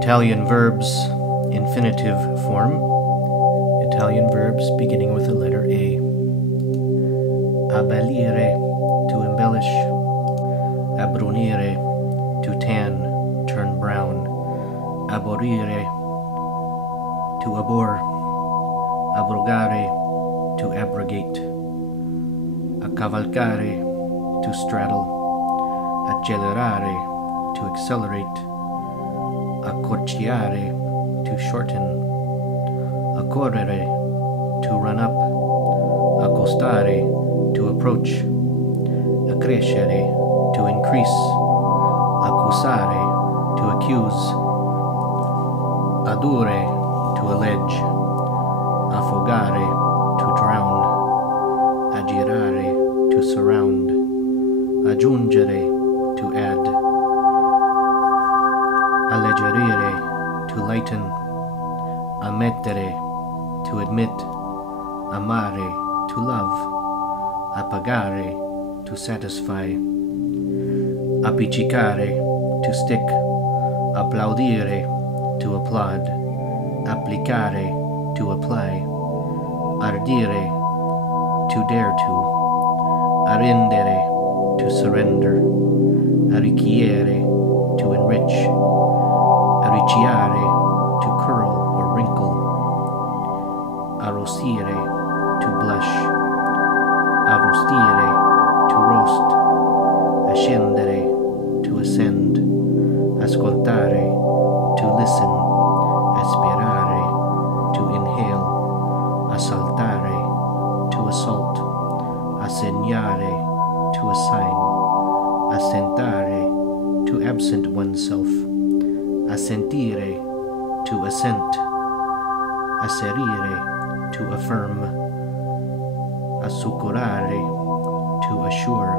Italian verbs, infinitive form. Italian verbs beginning with the letter A. Abbellire, to embellish. Abbrunire, to tan, turn brown. Aborire, to abhor. Abrogare, to abrogate. Accavalcare, to straddle. Accelerare, to accelerate. Accorciare, to shorten. Accorrere, to run up. Accostare, to approach. Accrescere, to increase. Accusare, to accuse. Addurre, to allege. Affogare, to drown. Aggirare, to surround. Aggiungere, to add. Alleggerire, to lighten. Ammettere, to admit. Amare, to love. Appagare, to satisfy. Appiccicare, to stick. Applaudire, to applaud. Applicare, to apply. Ardire, to dare to. Arrendere, to surrender. Arricchiere, to enrich. Arricciare, to curl or wrinkle. Arrossire, to blush. Arrostire, to roast. Ascendere, to ascend. Ascoltare, to listen. Aspirare, to inhale. Assaltare, to assault. Assegnare, to assign. Assentare, to absent oneself. Assentire, to assent. Asserire, to affirm. Assicurare, to assure.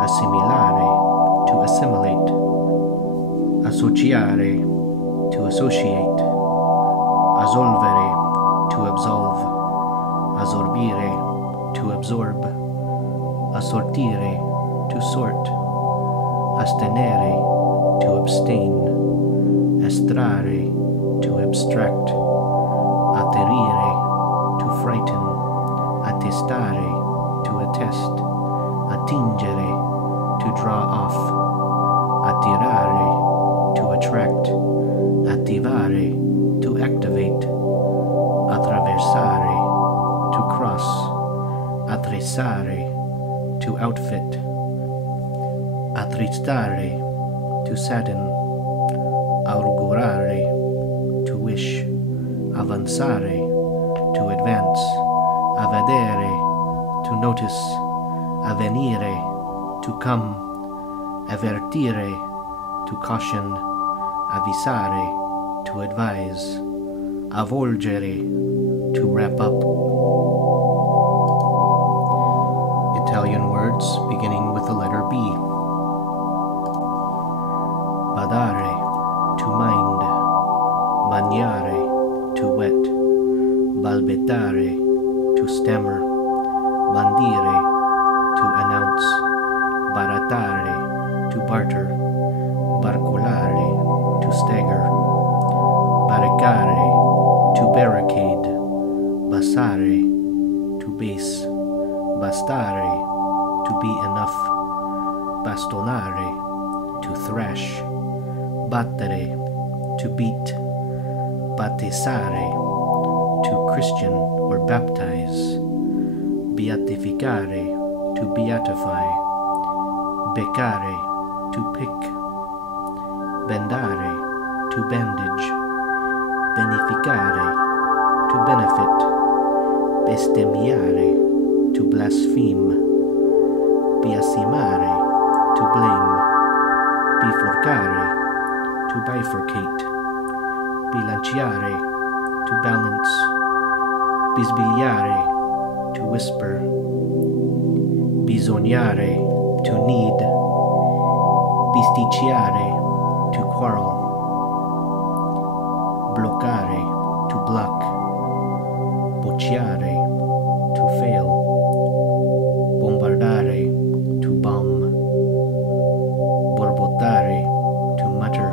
Assimilare, to assimilate. Associare, to associate. Assolvere, to absolve. Assorbire, to absorb. Assortire, to sort. Astenere, to abstain. Estrare, to abstract. Atterire, to frighten. Attestare, to attest. Attingere, to draw off. Attirare, to attract. Attivare, to activate. Attraversare, to cross. Attrezzare, to outfit. Attristare, to sadden. Augurare, to wish. Avanzare, to advance. Avvedere, to notice. Avvenire, to come. Avvertire, to caution. Avvisare, to advise. Avvolgere, to wrap up. Italian words beginning with the letter B. Badare, to mind. Bagnare, to wet. Balbettare, to stammer. Bandire, to announce. Barattare, to barter. Barcolare, to stagger. Barricare, to barricade. Basare, to base. Bastare, to be enough. Bastonare, to thrash. Battere, to beat. Battezzare, to Christian or baptize. Beatificare, to beatify. Beccare, to pick. Bendare, to bandage. Beneficare, to benefit. Bestemmiare, to blaspheme. Biasimare, to blame. Bifurcare, to bifurcate. Bilanciare, to balance. Bisbigliare, to whisper. Bisognare, to need. Bisticciare, to quarrel. Bloccare, to block. Bocciare, to fail. Bombardare, to bomb. Borbottare, to mutter.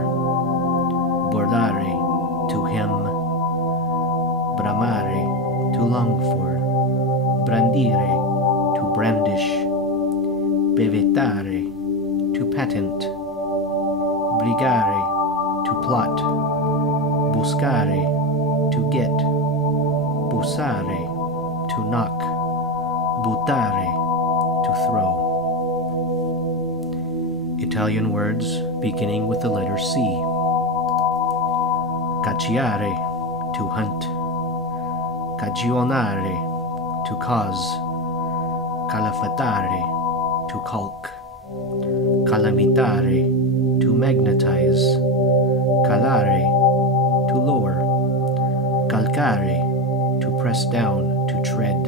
Patentare, to patent. Brigare, to plot. Buscare, to get. Bussare, to knock. Buttare, to throw. Italian words beginning with the letter C. Cacciare, to hunt. Cagionare, to cause. Calafatare, to caulk. Calamitare, to magnetize. Calare, to lower. Calcare, to press down, to tread.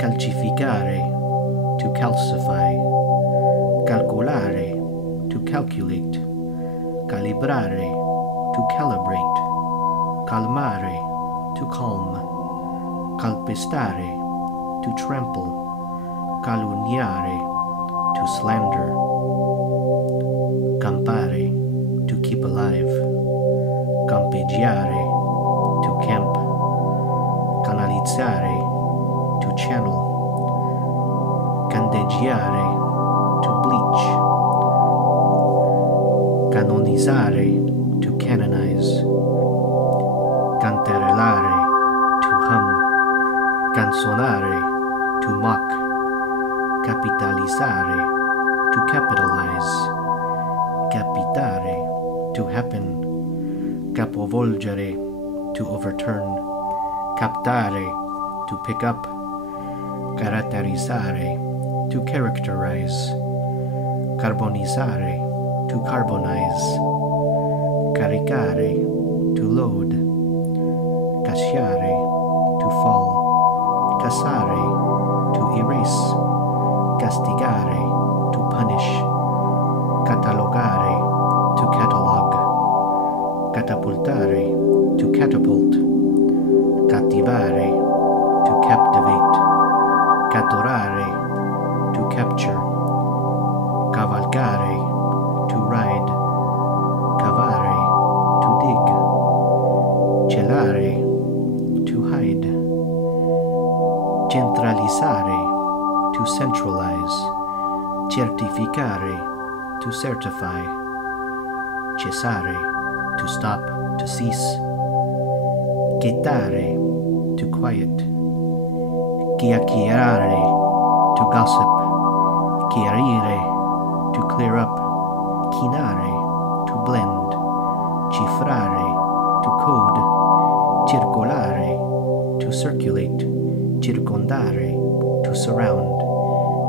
Calcificare, to calcify. Calcolare, to calculate. Calibrare, to calibrate. Calmare, to calm. Calpestare, to trample. Calunniare, to slander. Campare, to keep alive. Campeggiare, to camp. Canalizzare, to channel. Candeggiare, to bleach. Canonizzare, to canonize. Cantarellare, to hum. Canzonare, to mock. Capitalizzare, to capitalize. Capitare, to happen. Capovolgere, to overturn. Captare, to pick up. Caratterizzare, to characterize. Carbonizzare, to carbonize. Caricare, to load. Casciare, to fall. Cassare, to erase. Castigare, to punish. Catalogare, to catalog. Catapultare, to catapult. Cattivare, to captivate. Catturare, to capture. Cavalcare, to ride. Cavare, to dig. Celare, to hide. Centralizzare, to centralize. Certificare, to certify. Cessare, to stop, to cease. Quietare, to quiet. Chiacchierare, to gossip. Chiarire, to clear up. Chinare, to blend. Cifrare, to code. Circolare, to circulate. Circondare, to surround.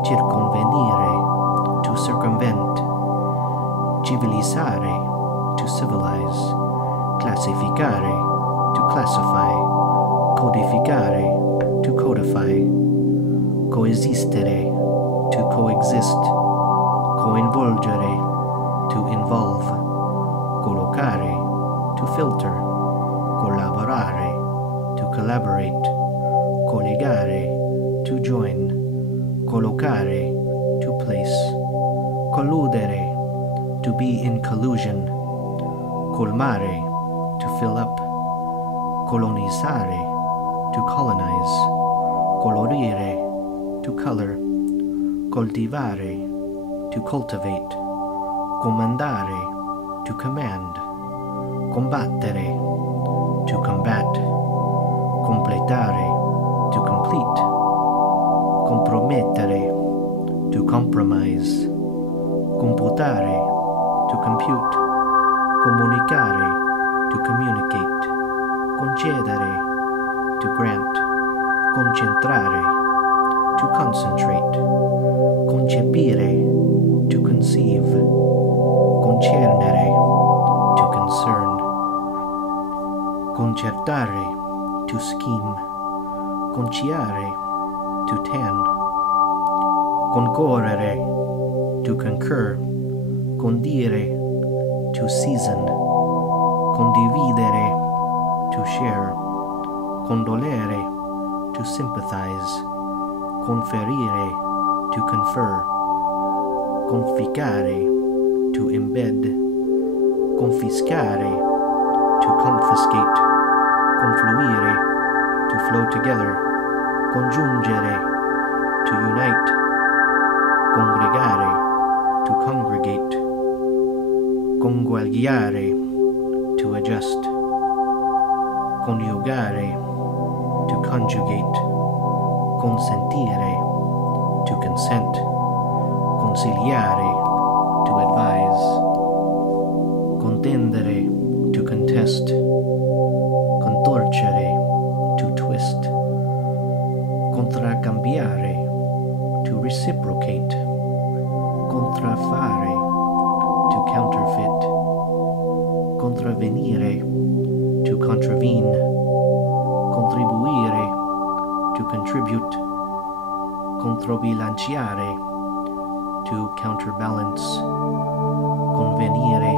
Circonvenire, to circumvent. Civilizzare, to civilize. Classificare, to classify. Codificare, to codify. Coesistere, to coexist. Coinvolgere, to involve. Collocare, to filter. Collaborare, to collaborate. Collegare, to join. Collocare, to place. Colludere, to be in collusion. Colmare, to fill up. Colonizzare, to colonize. Colorire, to color. Coltivare, to cultivate. Comandare, to command. Combattere, to combat. Completare, to complete. Compromettere, to compromise. Computare, to compute. Comunicare, to communicate. Concedere, to grant. Concentrare, to concentrate. Concepire, to conceive. Concernere, to concern. Concertare, to scheme. Conciare, to tan. Concorrere, to concur. Condire, to season. Condividere, to share. Condolere, to sympathize. Conferire, to confer. Conficare, to embed. Confiscare, to confiscate. Confluire, to flow together. Congiungere, to unite. congregare, to congregate, conguagliare, to adjust, coniugare, to conjugate, consentire, to consent, conciliare, to advise, contendere, to contest, contorcere, to twist, contraccambiare, to reciprocate, contraffare, to counterfeit, contravvenire, to contravene, contribuire, to contribute, controbilanciare, to counterbalance, convenire,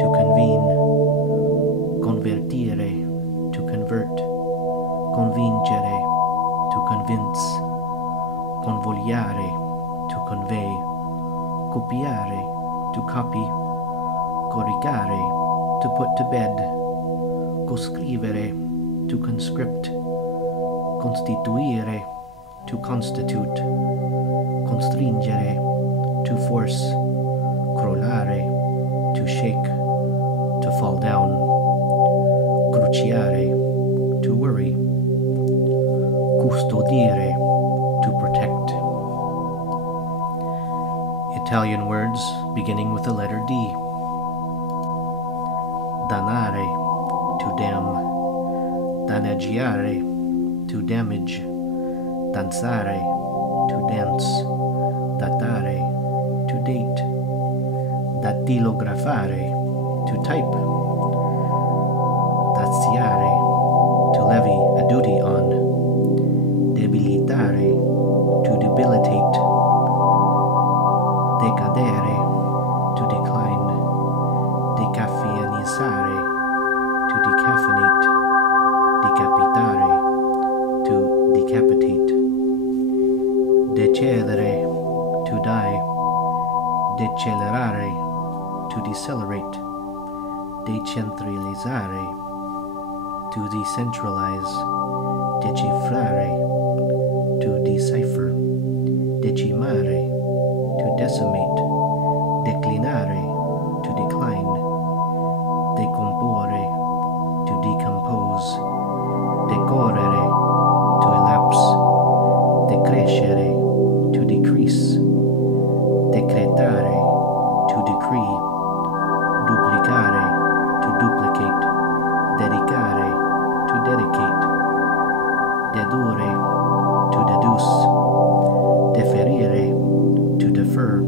to convene, convertire, to convert, convincere, to convince, convogliare, to convey, copiare, to copy, coricare, to put to bed, coscrivere, to conscript, constituire, to constitute, constringere, to force, crollare, to shake, to fall down, cruciare, to worry, custodire, to protect. Italian words beginning with the letter D. Danare, to damn, danneggiare, to damage, danzare, to dance, datare, to date, dattilografare, to type, daziare, to levy a duty on, debilitare, to debilitate, decadere, to decline, decaffeinizzare, to decaffeinate, decapitare, to decapitate, decedere, to die, decelerare, to decelerate, decentralizzare, to decentralize, decifrare, to decipher, decimare, to decimate, declinare, to decline, decompore, to decompose, decorrere, to elapse, decrescere, to decrease, decretare, to decree, duplicare, to duplicate, dedicare, to dedicate, dedurre, to deduce, deferire, to defer,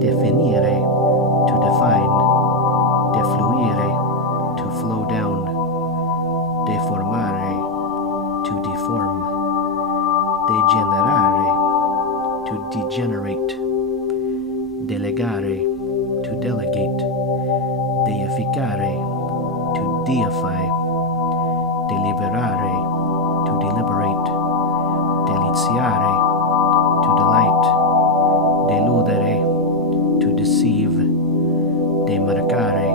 definire, to define, defluire, to flow down, deformare, to deform, degenerare, to degenerate, delegare, to delegate, deificare, to deify, deliberare, to deliberate, deliziare, to delight, deludere, to deceive, demarcare,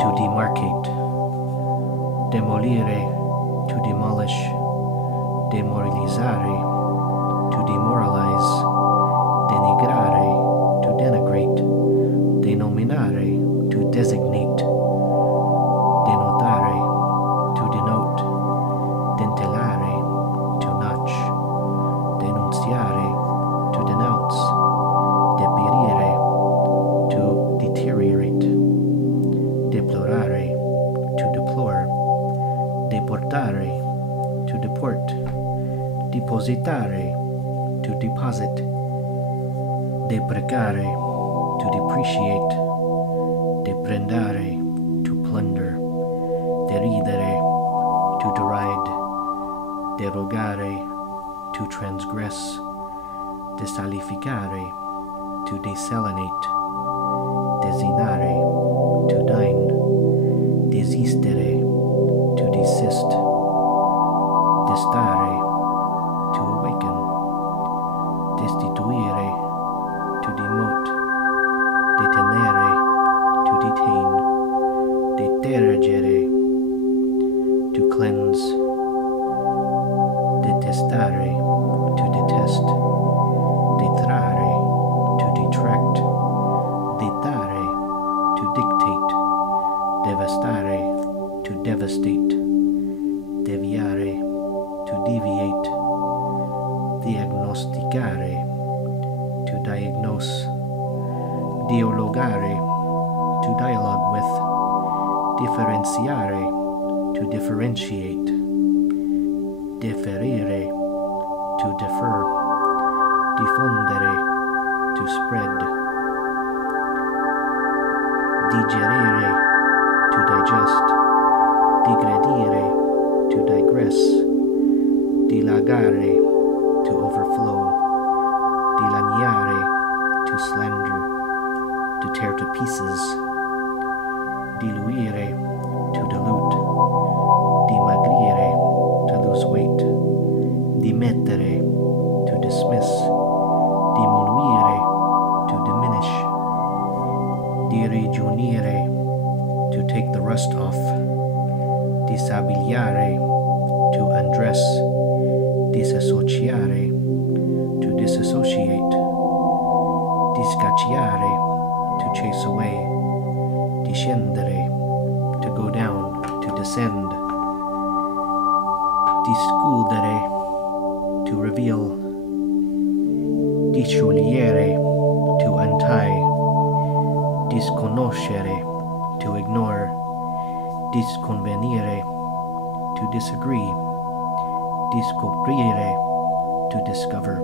to demarcate, demolire, to demolish, demoralizzare, to demoralize, denigrare, to denigrate, denominare, to designate, denotare, to denote, dentellare, to notch, denunziare, to denounce, deperire, to deteriorate, deplorare, to deplore, deportare, to deport, depositare, to deposit, deprecare, to depreciate, deprendare, to plunder, deridere, to deride, derogare, to transgress, desalificare, to desalinate, desinare, to dine, desistere, to desist, destare, to awaken, destituire, to demote, detenere, to detain, detergere, to cleanse, detestare, to detest, detrare, devastate, deviare, to deviate, diagnosticare, to diagnose, dialogare, to dialogue with, differenziare, to differentiate, deferire, to defer, diffondere, to spread, digerire, to digest, digredire, to digress, dilagare, to overflow, dilaniare, to slander, to tear to pieces, diluire, to dilute, dimagrire, to lose weight, dimettere, to dismiss, diminuire, to diminish, dirigionire, to take the rust off, disabiliare, to undress, disassociare, to disassociate, discacciare, to chase away, discendere, to go down, to descend, discudere, to reveal, discioliere, to untie, disconoscere, to ignore, disconvenire, to disagree, discoprire, to discover,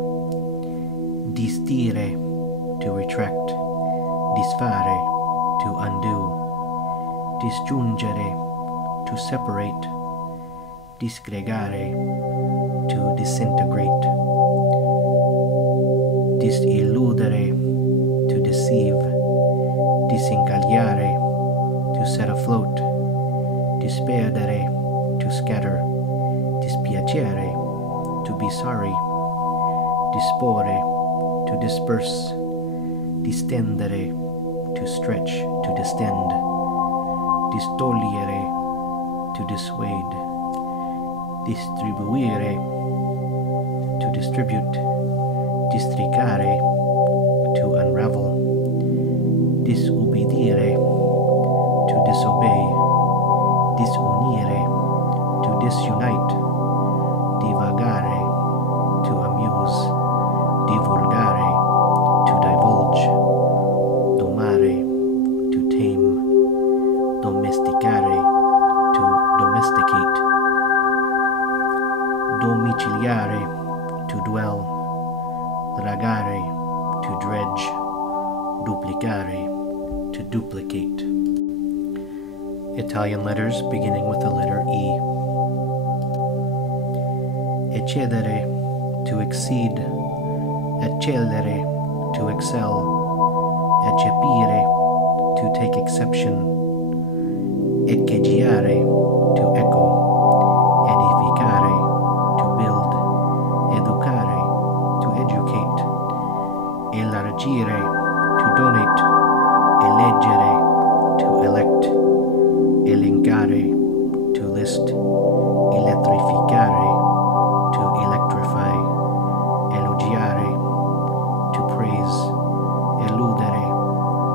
disdire, to retract, disfare, to undo, disgiungere, to separate, disgregare, to disintegrate, disilludere, to deceive, disincagliare, to set afloat, disperdere, to scatter, dispiacere, to be sorry, disporre, to disperse, distendere, to stretch, to distend, distogliere, to dissuade, distribuire, to distribute, districare, to unravel, disubbidire, to disobey, disunire, to disunite, divagare, to amuse, divulgare, to divulge, domare, to tame, domesticare, to domesticate, domiciliare, to dwell, dragare, to dredge, duplicare, to duplicate. Italian letters beginning with the letter E. Eccedere, to exceed, eccellere, to excel, eccepire, to take exception, echeggiare, to echo, edificare, to build, educare, to educate, elargire, to donate, eleggere, to elect, elencare, to list, elettrificare, to electrify, elogiare, to praise, eludere,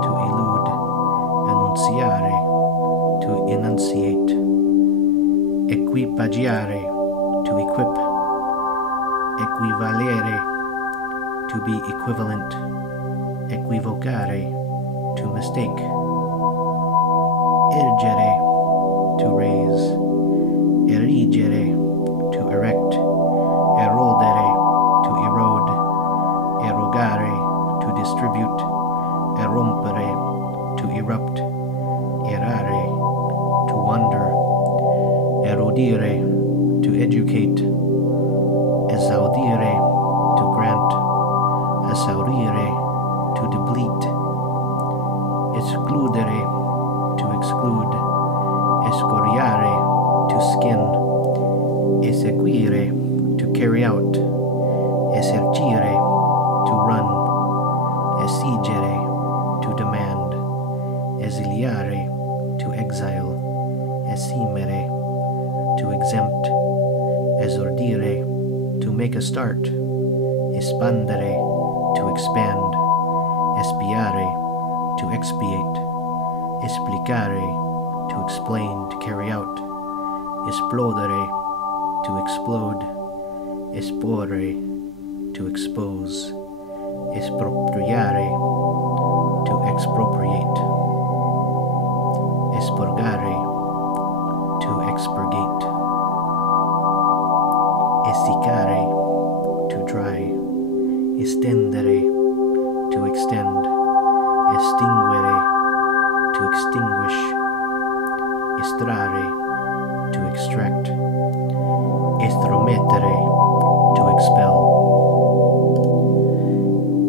to elude, enunciare, to enunciate, equipaggiare, to equip, equivalere, to be equivalent, equivocare, to mistake, ergere, to raise, erigere, to erect, erodere, to erode, erogare, to distribute, erompere, to erupt, errare, to wander, erodire, to educate, esaudire, to grant, esaurire, to deplete, excludere, to exclude, escoriare, to skin, eseguire, to carry out, esercire, to run, esigere, to demand, esiliare, to exile, esimere, to exempt, esordire, to make a start, espandere, to expand, espiare, to expiate, esplicare, to explain, to carry out, esplodere, to explode, esporre, to expose, espropriare, to expropriate, expurgare, to expurgate, essiccare, to dry, estendere, to extend, extinguere, to extinguish, estrare, to extract, estromettere, to expel.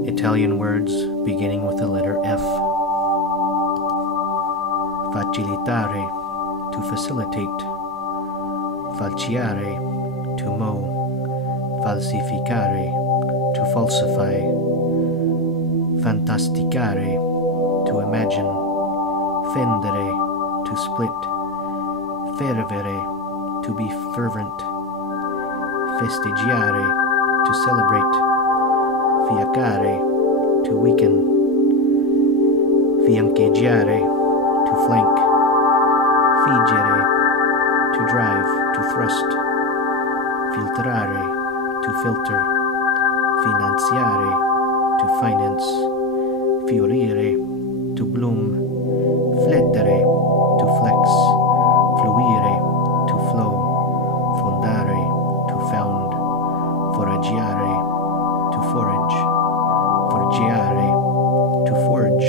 Italian words beginning with the letter F. Facilitare, to facilitate, falciare, to mow, falsificare, to falsify, fantasticare, to imagine, fendere, to split, fervere, to be fervent, festeggiare, to celebrate, fiaccare, to weaken, fiancheggiare, to flank, figere, to drive, to thrust, filtrare, to filter, finanziare, to finance, fiorire, to bloom, flettere, to flex, fluire, to flow, fondare, to found, foraggiare, to forage, forgiare, to forge,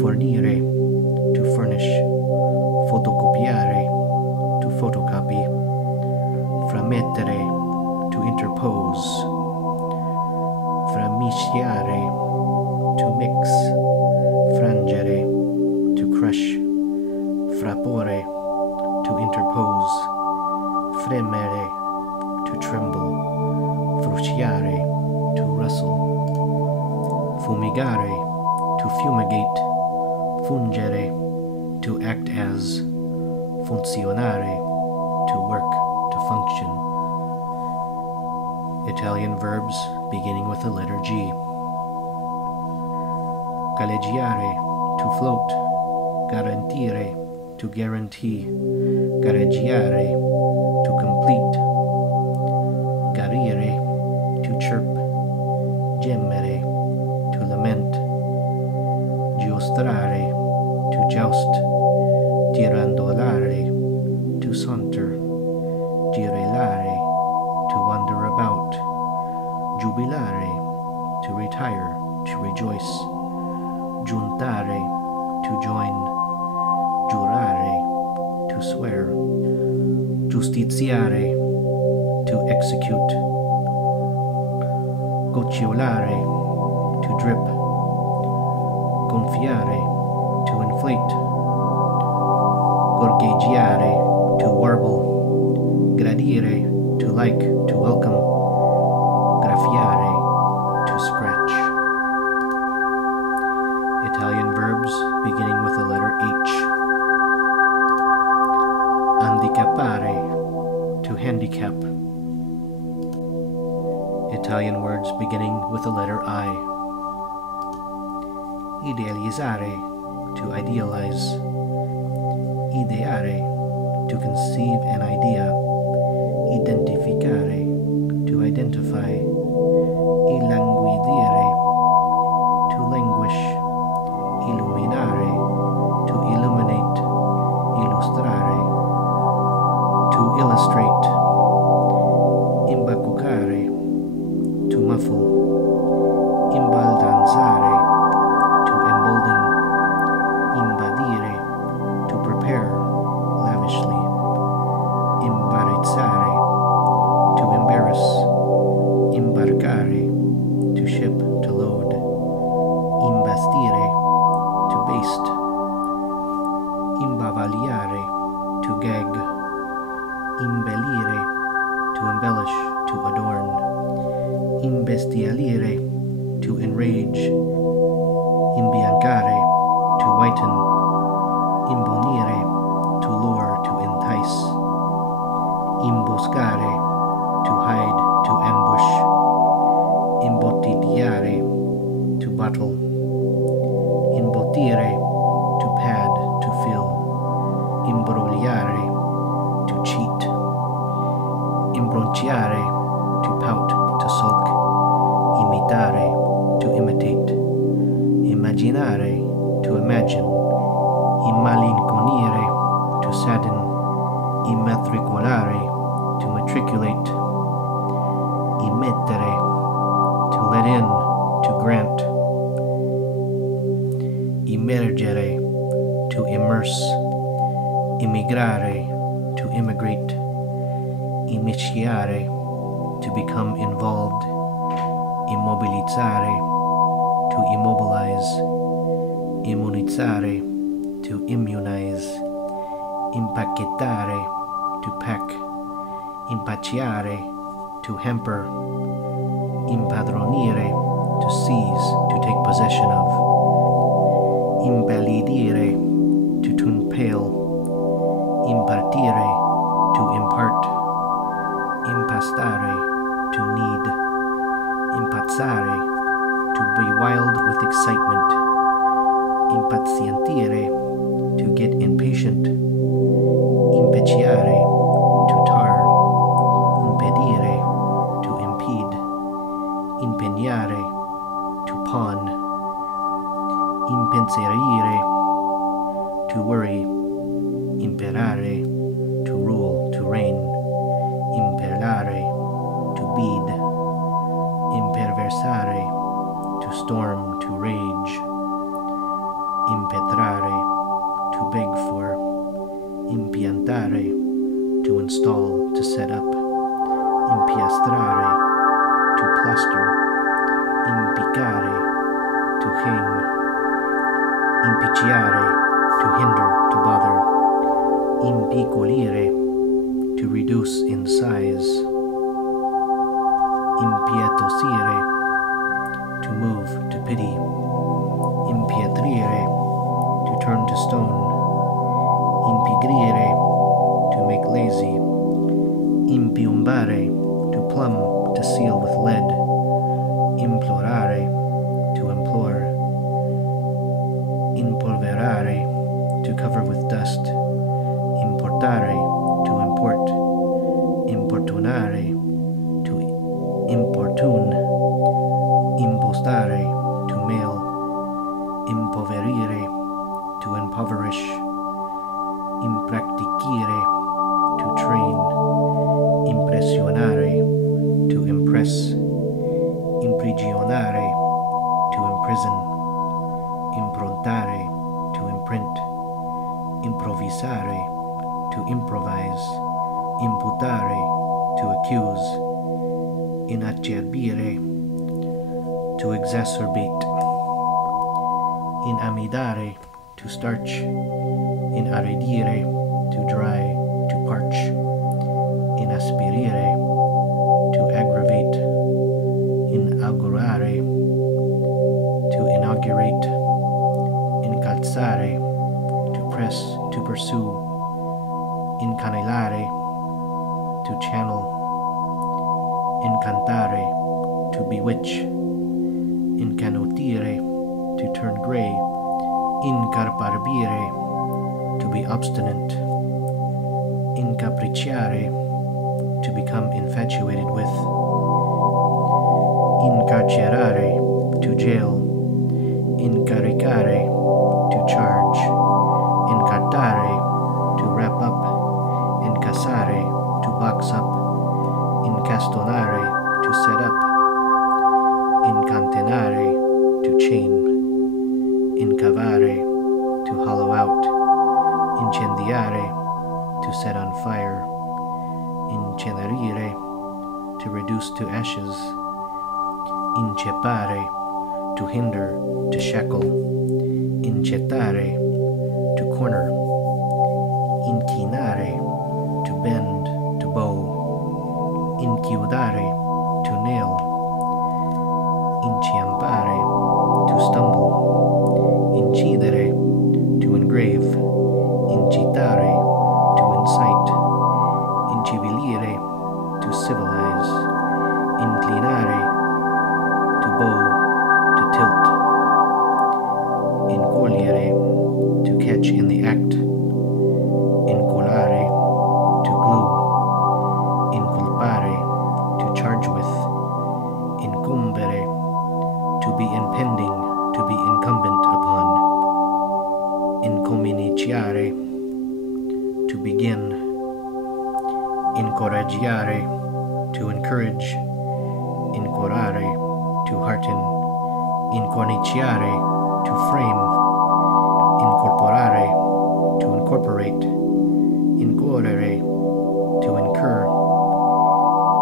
fornire, to furnish, fotocopiare, to photocopy, framettere, to interpose, framiciare, to mix, frangere, to crush, frappore, to interpose, fremere, to tremble, frusciare, to rustle, fumigare, to fumigate, fungere, to act as, funzionare, to work, to function. Italian verbs beginning with the letter G. Galleggiare, to float, garantire, to guarantee, gareggiare, to complete, garire, to chirp, gemmere, to lament, giostrare, to joust, girandolare, to saunter, girellare, to wander about, jubilare, to retire, to rejoice, giuntare, to join, giurare, to swear, giustiziare, to execute, gocciolare, to drip, gonfiare, to inflate, gorgheggiare, to warble, gradire, to like, to welcome, graffiare, to scratch. Italian verbs beginning with the letter H. Handicappare, to handicap. Italian words beginning with the letter I. Idealizzare, to idealize. Ideare, to conceive an idea. Identificare, to identify. Illanguidire, to languish. Illuminare, to illuminate. Illustrare, to illustrate. Imbacuccare, to muffle. Imbaldanzare, to embolden. Imbadire, to prepare lavishly. Imbarazzare, to embarrass. Imbarcare, to ship, to load. Imbastire, to baste. Imbavagliare, to gag. Imbellire, to embellish, to adorn. Imbestialire, to enrage. Imbiancare, to whiten. Imbonire, to lure, to entice. Imboscare, to hide, to ambush. Imbottigliare, to bottle. Imbottire, to pad, to fill. Imbrogliare, imbronciare, to pout, to sulk, imitare, to imitate, immaginare, to imagine, immalinconire, to sadden, immatricolare, to matriculate, immettere, to let in, to grant, immergere, to immerse, immigrare, to immigrate, immisciare, to become involved, immobilizzare, to immobilize, immunizzare, to immunize, impacchettare, to pack, impacciare, to hamper, impadronire, to seize, to take possession of, impallidire, to turn pale, impartire, to impart, impastare, to knead, impazzare, to be wild with excitement, impazientire, to get impatient, impeciare, to tar, impedire, to impede, impegnare, to pawn, impensierire, to worry, imperare, to rule, to reign, impellare, to bead, imperversare, to storm, to rage, impetrare, to beg for, impiantare, to install, to set up, impiastrare, to plaster, impiccare, to hang, impicciare, to hinder, to bother, impiccolire, to reduce in size, impietosire, to move, to pity, impietrire, to turn to stone, impigrire, to make lazy, impiombare, to plumb, to seal with lead, implorare, to implore, impolverare, to cover with dust, importare, to import, importunare, to importune, impostare, to mail, impoverire, to impoverish, impracticire, to train, impressionare, to impress, imprigionare, to imprison, improntare, to imprint, improvisare, to improvise, imputare, to accuse, inacerbire, to exacerbate, inamidare, to starch, inaridire, to dry, to parch, inaspirire, to aggravate, inaugurare, to inaugurate, incalzare, to press, to pursue, incanalare, to channel, incantare, to bewitch, incanutire, to turn gray, incarparbire, to be obstinate, incapricciare, to become infatuated with, incarcerare, to jail, incaricare, to charge, incartare, to wrap up, incassare, to box up, incastonare, to set up, incantenare, to chain, incavare, to hollow out, incendiare, to set on fire, incenerire, to reduce to ashes, inceppare, to hinder, to shackle, incettare, to corner, inchinare, to bend, to bow, inchiodare, to nail, inciampare, to stumble, incidere, to engrave, incitare, to incite, incivilire, to civilize, inclinare, to bow, to tilt, incogliere, to catch in the act, incolare, to glue, inculpare, initiare, to begin. Incoraggiare, to encourage. Incorare, to hearten. Incorniciare, to frame. Incorporare, to incorporate. Incorrere, to incur.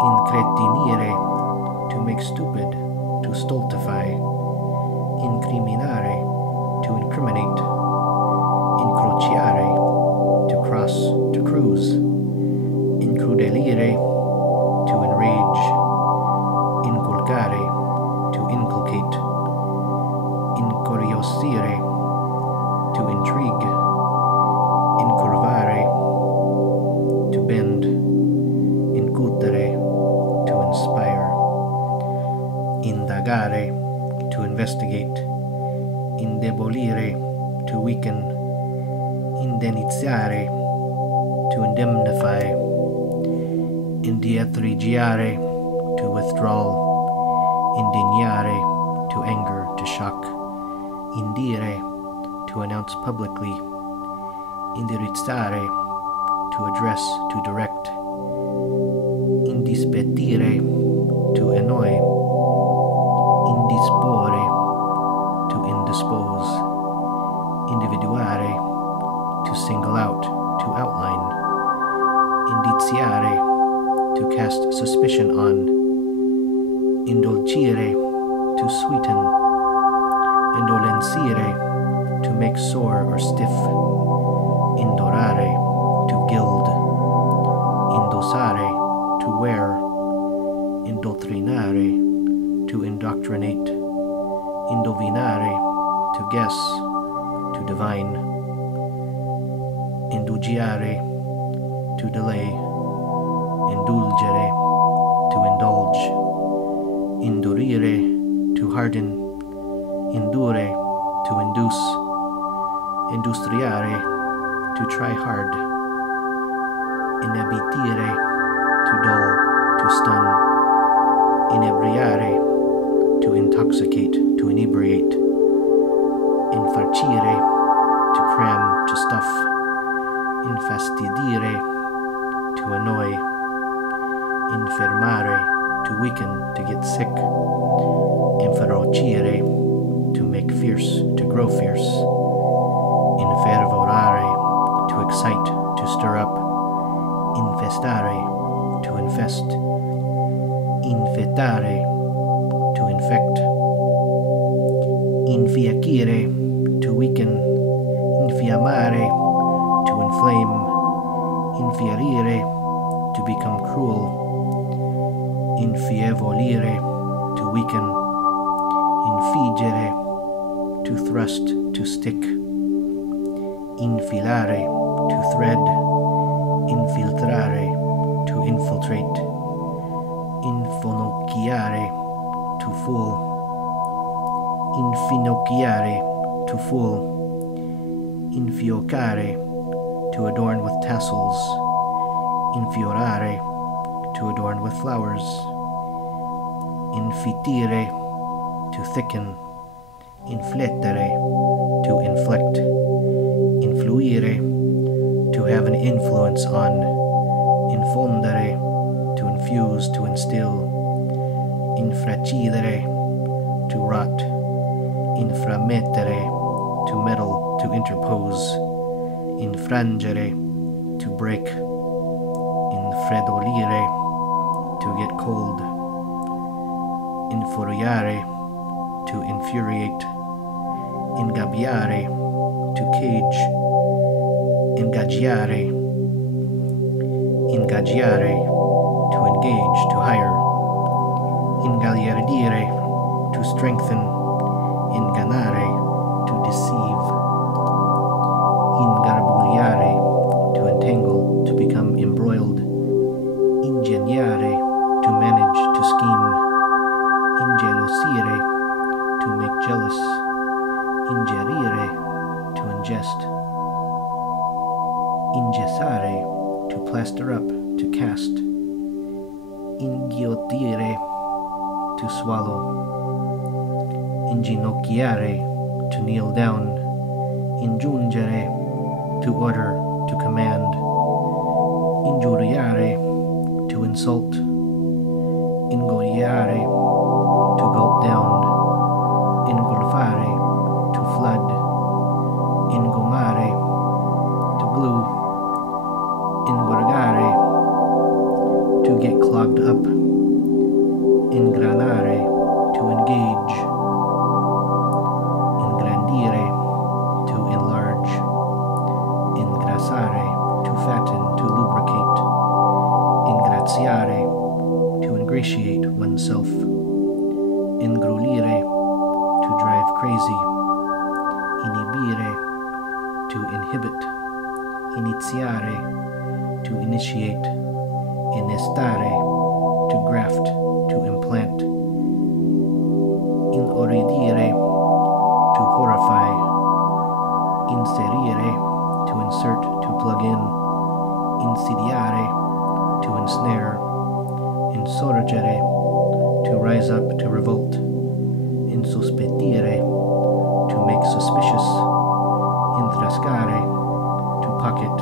Incretinire, to make stupid, to stultify. Incriminare, to incriminate. Incrociare, to cross, to cruise. Incrudelire, to enrage. Inculcare, to inculcate. Incuriosire, to intrigue. Incurvare, to bend. Incutere, to inspire. Indagare, to investigate. Indebolire, to weaken. Indenizziare, to indemnify. Indietrigiare, to withdrawal. Indignare, to anger, to shock. Indire, to announce publicly. Indirizzare, to address, to direct. Indispettire, to annoy. Indispore, to indispose. Individuare, to single out, to outline. Indiziare, to cast suspicion on. Indolcire, to sweeten. Indolenzire, to make sore or stiff. Indorare, to gild. Indossare, to wear. Indoctrinare, to indoctrinate. Indovinare, to guess, to divine. Indugiare, to delay. Indulgere, to indulge. Indurire, to harden. Indure, to induce. Industriare, to try hard. Inebitire, to dull, to stun. Inebriare, to intoxicate, to inebriate. Infarcire, to cram, to stuff. Infastidire, to annoy. Infermare, to weaken, to get sick. Inferocire, to make fierce, to grow fierce. Infervorare, to excite, to stir up. Infestare, to infest. Infettare, to infect. Infiacire, to weaken. Infiammare, to inflame. Infiarire, to become cruel. Infievolire, to weaken. Infigere, to thrust, to stick. Infilare, to thread. Infiltrare, to infiltrate. Infonocchiare, to fool. Infinocchiare, to fool. Infiocare, to adorn with tassels. Infiorare, to adorn with flowers. Infitire, to thicken. Inflettere, to inflect. Influire, to have an influence on. Infondere, to infuse, to instill. Infracidere, to rot. Inframettere, to meddle, to interpose. Infrangere, to break. Infredolire, to get cold. Infuriare, to infuriate. Ingabbiare, to cage. Ingaggiare. Ingaggiare, to engage, to hire. Ingagliardire, to strengthen. Ingannare, to deceive. Ingarbugliare, to entangle, to become embroiled. Ingegnare, to manage, to scheme. Ingelosire, to make jealous. Ingerire, to ingest. Ingessare, to plaster up, to cast. Inghiottire, to swallow. Inginocchiare, to kneel down. Ingiungere, to order, to command, injuriare, to insult, ingoiare, to gulp down, ingolfare, to flood, ingomare, to glue, ingorgare, to get clogged up, ingranare, to engage, ingrandire, to enlarge, ingrassare, to fatten, to lubricate, ingraziare, to ingratiate oneself, ingrulire, to drive crazy, inhibire, to inhibit, iniziare, to initiate, innestare, to graft, to implant, inorridire, to horrify, inserire, to insert, to plug in, insidiare, to ensnare, insurgere, to rise up, to revolt, insuspettire, to make suspicious, intrascare, to pocket,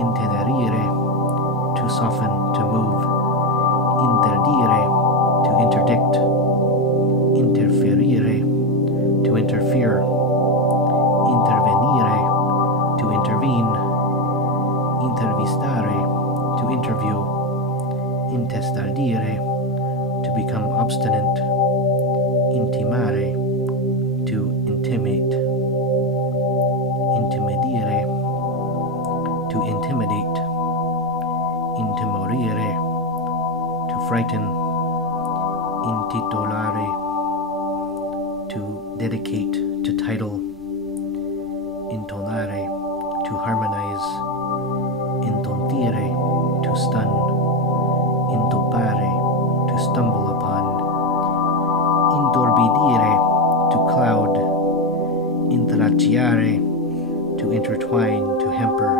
intenerire, to soften, to move, interdire, to interdict, interferire, to interfere, intervenire, to intervene, intervistare, to interview, intestardire, to become obstinate, intimare, to intimate, intimidire, to intimidate, intimorire, to frighten, intitolare, to dedicate, to title, intonare, to harmonize, intontire, to stun, intoppare, to stumble upon, intorbidire, to cloud, intracciare, to intertwine, to hamper,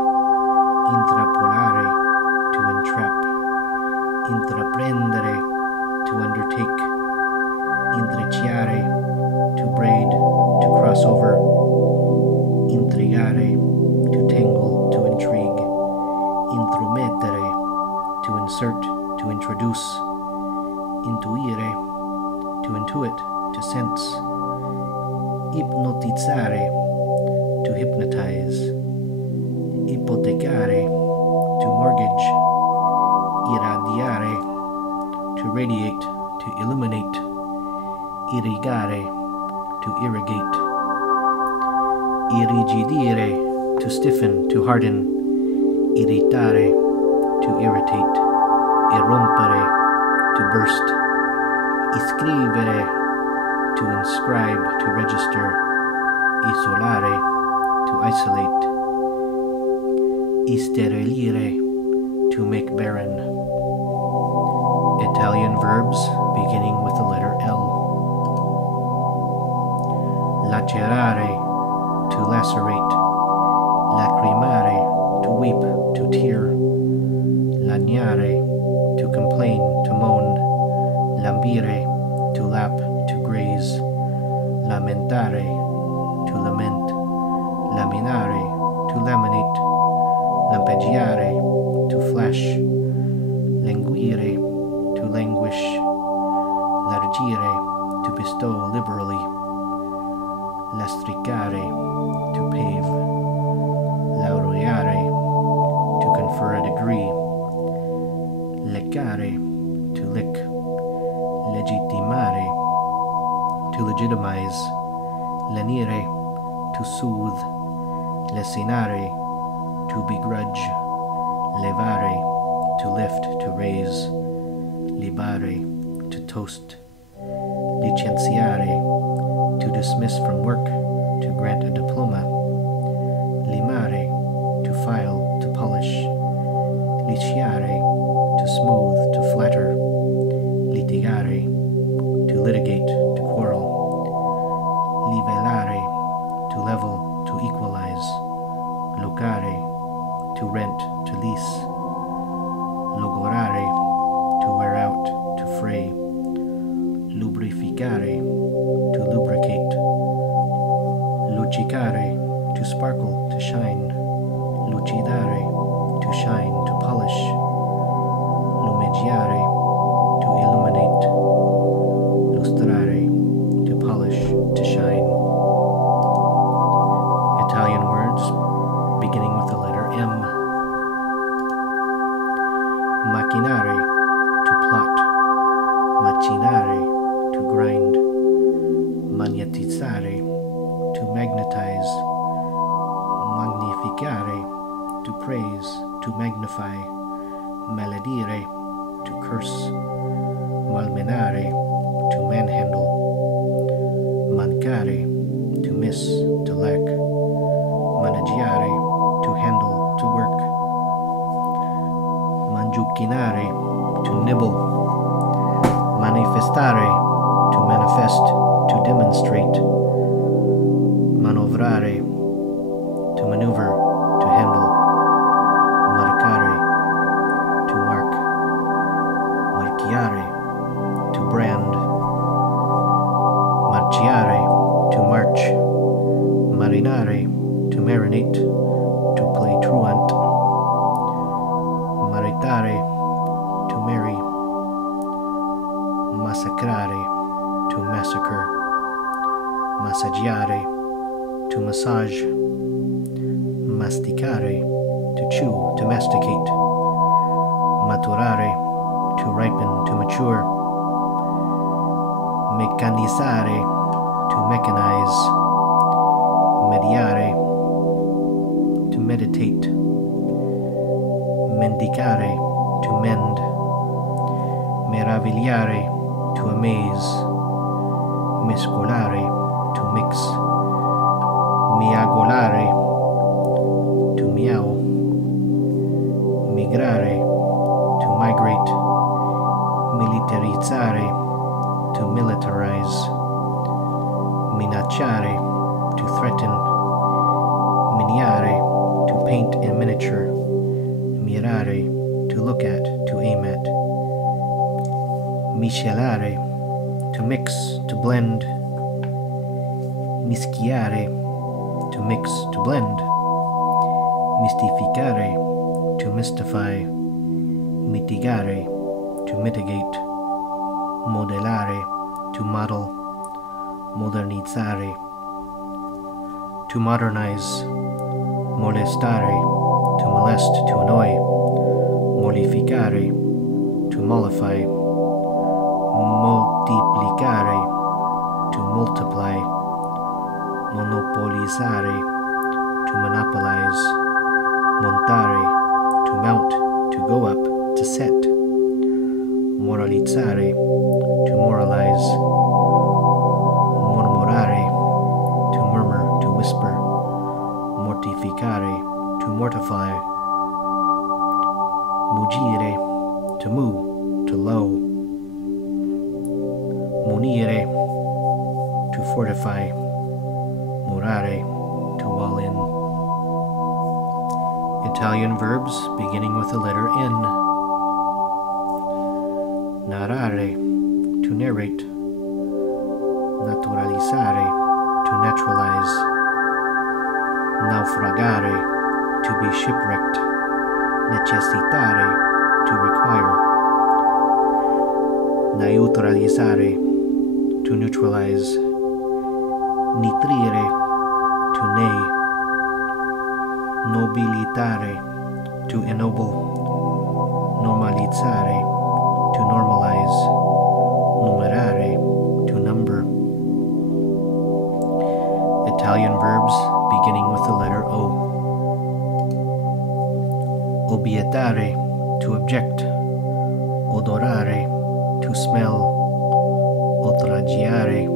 intrapolare, to entrap, intraprendere, to undertake, intricciare, to braid, to cross over, intrigare, to tangle, to intrigue, intromettere, to insert, to introduce, intuire, to intuit, to sense, ipnotizzare, to hypnotize, ipotecare, to mortgage, irradiare, to radiate, to illuminate, irrigare, to irrigate, irrigidire, to stiffen, to harden, irritare, to irritate, irrompere, to burst, iscrivere, to inscribe, to register, isolare, to isolate, isterilire, to make barren. Italian verbs beginning with the letter L. Lacerare, to lacerate, lacrimare, to weep, to tear, lagnare, to complain, to moan, lambire, to lap, to graze, lamentare, to lament, laminare, to laminate, lampeggiare, to flash, languire, to languish, largire, to bestow liberally, lastricare, to pave, laureare, to confer a degree, leccare, to lick, legitimare, to legitimize, lenire, to soothe, lesinare, to begrudge, levare, to lift, to raise, libare, to toast, licenziare, to dismiss from work, to grant a diploma, limare, to file, to polish, liciare, to smooth, to flatter, litigare, to litigate, to quarrel, livellare, to level, to equalize, locare, to rent, to lease, logorare, to wear out, to fray, lubrificare, to lubricate, luccicare, to sparkle, to shine, lucidare, to shine, to polish, lumeggiare, to illuminate, lustrare, to polish, to shine. Italian words beginning with the letter M. Macchinare, to plot, macinare, to grind, magnetizzare, to magnetize, magnificare, to praise, to magnify, maledire, to curse, malmenare, to manhandle, mancare, to miss, to lack, maneggiare, to handle, to work, mangiuchinare, to nibble, manifestare, to manifest, to demonstrate, manovrare, to maneuver, to handle, marcare, to mark, marchiare, to brand, marciare, to march, marinare, to marinate, to play truant, maritare, to marry, massacrare, to massacre, massaggiare, to massage, masticare, to chew, to masticate, maturare, to ripen, to mature, meccanizzare, to mechanize, mediare, to meditate, mendicare, to mend, meravigliare, to amaze, mescolare, to mix, miagolare, to meow, migrare, to migrate, militarizzare, to militarize, minacciare, to threaten, miniare, to paint in miniature, mirare, to look at, to aim at, miscelare, to mix, to blend, mischiare, to mix, to blend, mystificare, to mystify, mitigare, to mitigate, modellare, to model, modernizzare, to modernize, molestare, to molest, to annoy, mollificare, to mollify, moltiplicare, to multiply, monopolizzare, to monopolize, montare, to mount, to go up, to set, moralizzare, to moralize, murmurare, to murmur, to whisper, mortificare, to mortify, mugire, to moo, to low, munire, to fortify, murare, to wall in. Italian verbs beginning with the letter N. Narrare, to narrate, naturalizzare, to naturalize, naufragare, to be shipwrecked, necessitare, to require, neutralizzare, to neutralize, nitrire, to neigh, nobilitare, to ennoble, normalizzare, to normalize, numerare, to number. Italian verbs beginning with the letter O. Obiettare, to object, odorare, to smell, oltraggiare,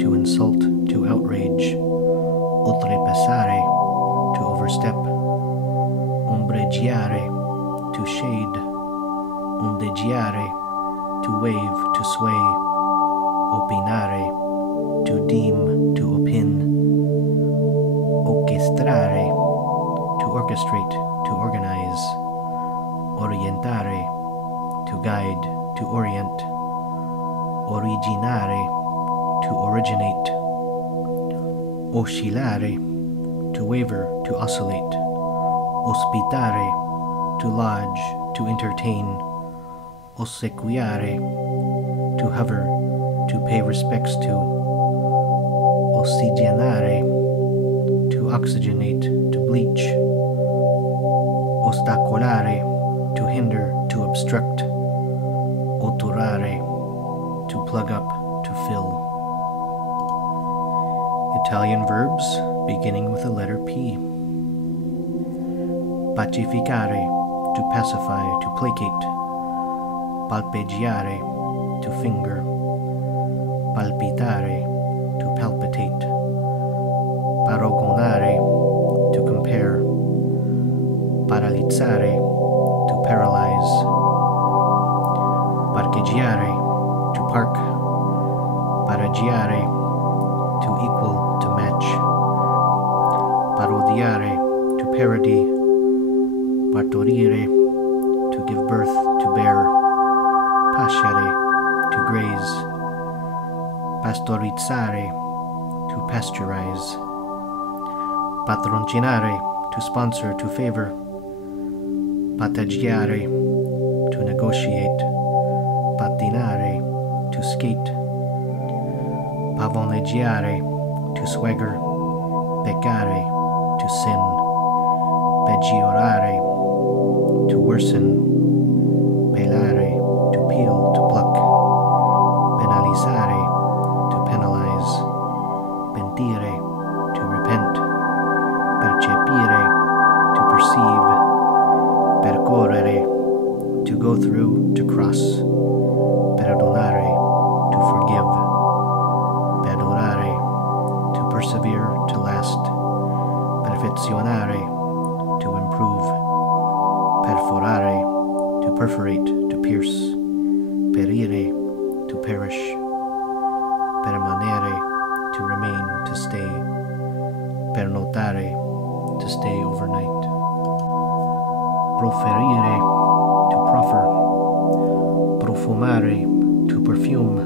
to insult, to outrage, oltrepassare, to overstep, ombreggiare, to shade, ondeggiare, to wave, to sway, opinare, to deem, to opin, orchestrare, to orchestrate, to organize, orientare, to guide, to orient, originare, to originate, oscillare, to waver, to oscillate, ospitare, to lodge, to entertain, ossequiare, to hover, to pay respects to, ossigenare, to oxygenate, to bleach, ostacolare, to hinder, to obstruct, otturare, to plug up, to fill. Italian verbs beginning with the letter P. Pacificare, to pacify, to placate. Palpeggiare, to finger. Palpitare, to palpitate. Paragonare, to compare. Paralizzare, to paralyze. Parcheggiare, to park. Paragiare, to equal, to match. Parodiare, to parody. Partorire, to give birth, to bear. Pascere, to graze. Pastorizzare, to pasteurize. Patroncinare, to sponsor, to favor. Pataggiare, to negotiate. Pattinare, to skate. Pavoneggiare, to swagger. Peccare, to sin. Peggiorare, to worsen. Pelare, to peel, to pluck. Penalizzare, to penalize. Pentire, to repent. Percepire, to perceive. Percorrere, to go through, to cross. Perdonare, to forgive. Perdurare, to persevere, to last. Perfezionare, to improve. Perforare, to perforate, to pierce. Perire, to perish. Permanere, to remain, to stay. Pernotare, to stay overnight. Proferire, to proffer. Profumare, to perfume.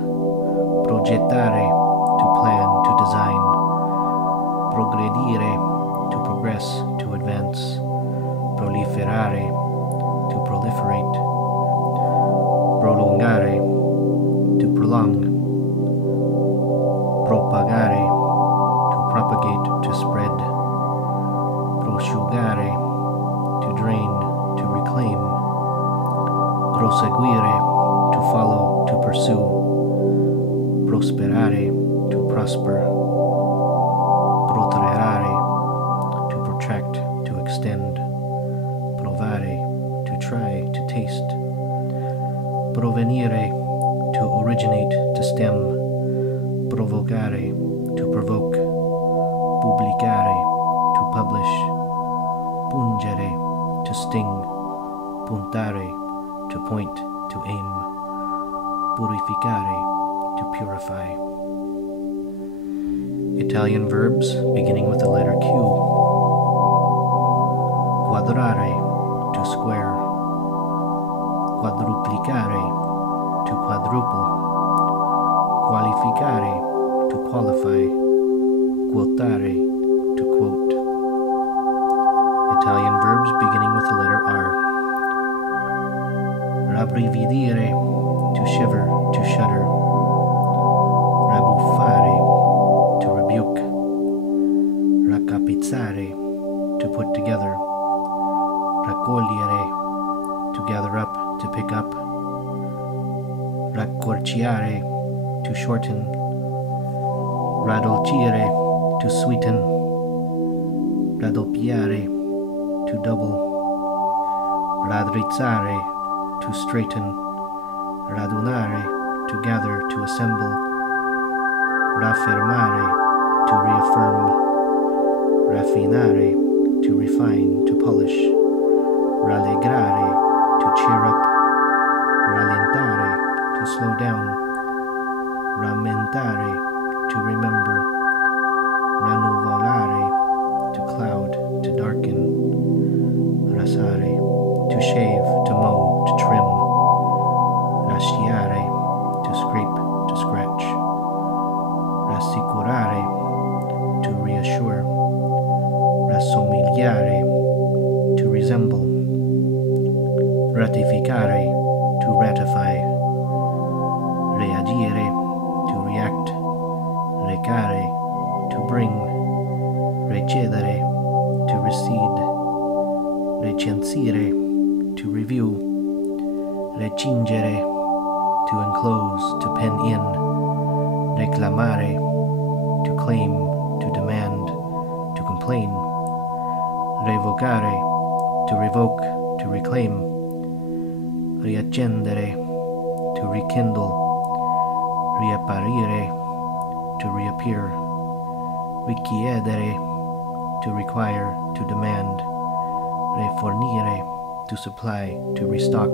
Progettare, to plan, to design. Progredire, to progress, to advance. Proliferare, to proliferate. Prolungare, to prolong. Propagare, to propagate, to spread. Prosciugare, to drain, to reclaim. Proseguire, to follow, to pursue. Prosperare, to prosper. Protrarre, to protract, to extend. Provare, to try, to taste. Provenire, to originate, to stem. Provocare, to provoke. Publicare, to publish. Pungere, to sting. Puntare, to point, to aim. Purificare, to purify. Italian verbs beginning with the letter Q. Quadrare, to square. Quadruplicare, to quadruple. Qualificare, to qualify. Quotare, to quote. Italian verbs beginning with the letter R. Rabbrividire, to shiver, to shudder. Rabuffare, to rebuke. Raccapizzare, to put together. Raccogliere, to gather up, to pick up. Raccorciare, to shorten. Raddolcire, to sweeten. Raddoppiare, to double. Raddrizzare, to straighten. Radunare, to gather, to assemble. Raffermare, to reaffirm. Raffinare, to refine, to polish. Rallegrare, to cheer up. Rallentare, to slow down. Rammentare, to remember. Rannuvolare, to cloud, to darken. Rasare, to shave, to mow, to trim. Rasciare, to scrape, to scratch. Rassicurare, to reassure. Rassomigliare, to resemble. Ratificare, to ratify. Reagire, to react. Recare, to bring. Recedere, to recede. Recensire, to review. Recingere, to enclose, to pen in. Reclamare, to claim, to demand, to complain. Revocare, to revoke, to reclaim. Riaccendere, to rekindle. Riapparire, to reappear. Richiedere, to require, to demand. Rifornire, to supply, to restock.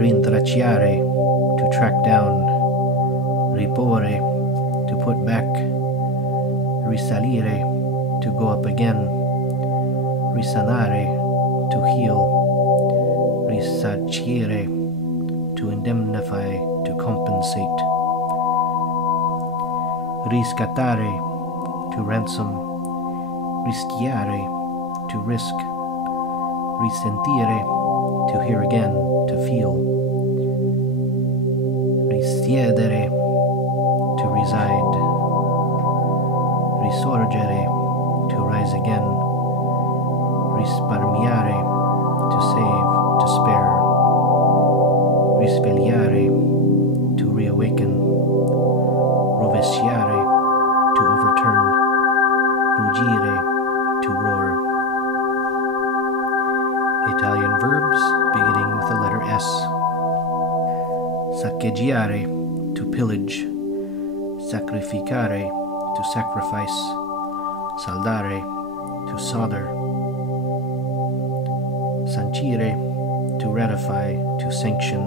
Rintracciare, to track down. Riporre, to put back. Risalire, to go up again. Risanare, to heal. Risarcire, to indemnify, to compensate. Riscattare, to ransom. Rischiare, to risk. Risentire, to hear again, to feel. Risiedere, to reside. Risorgere, to rise again. Risparmiare, to save, to spare. Risvegliare, to reawaken. Rovesciare, to overturn. Ruggire, to roar. Italian verbs beginning with the letter S. Saccheggiare, to pillage. Sacrificare, to sacrifice. Saldare, to solder. Sancire, to ratify, to sanction.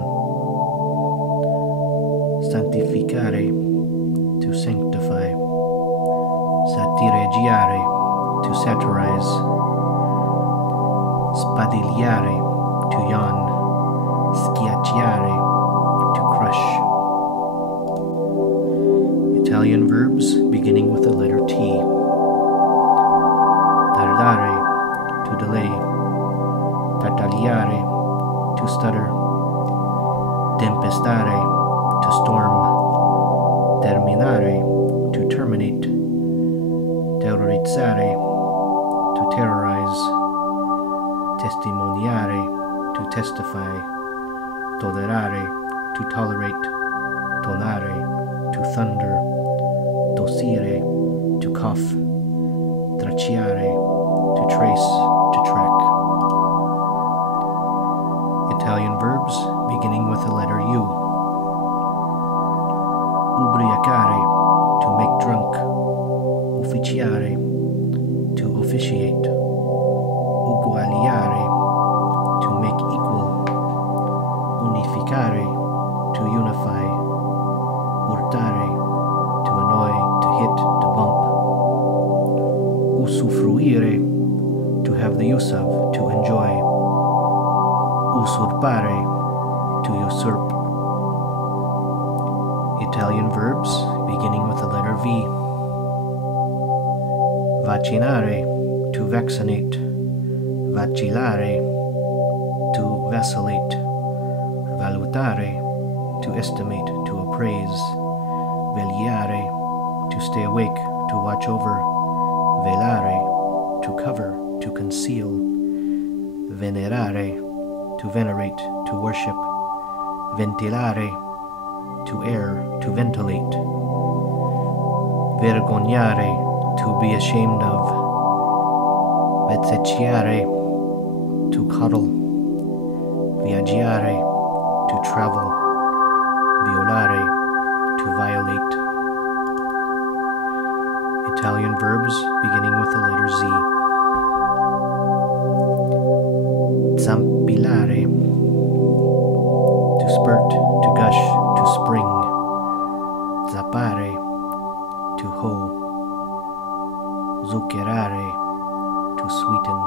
Sanctificare, to sanctify. Satireggiare, to satirize. Spadigliare, to yawn. Schiacciare, to crush. Italian verbs beginning with the letter T. Tardare, to delay. Tartagliare, to stutter. Tempestare, to storm. Terminare, to terminate. Terrorizzare, to terrorize. Testimoniare, to testify. Tolerare, to tolerate. Tonare, to thunder. Tossire, to cough. Tracciare, to trace, to track. Italian verbs beginning with the letter U. Ubriacare, to make drunk. Officiare, to officiate. Uguagliare, to make equal. Unificare, to unify. Urtare, to annoy, to hit, to bump. Usufruire, to have the use of, to enjoy. Usurpare, to usurp. Italian verbs beginning with the letter V. Vaccinare, to vaccinate. Vacillare, to vacillate. Valutare, to estimate, to appraise. Vegliare, to stay awake, to watch over. Velare, to cover, to conceal. Venerare, to venerate, to worship. Ventilare, to air, to ventilate. Vergognare, to be ashamed of. Vezzecchiare, to cuddle. Viaggiare, to travel. Violare, to violate. Italian verbs beginning with the letter Z. Zampillare, to spurt, to gush, to spring. Zappare, to hoe. Zuccherare, to sweeten.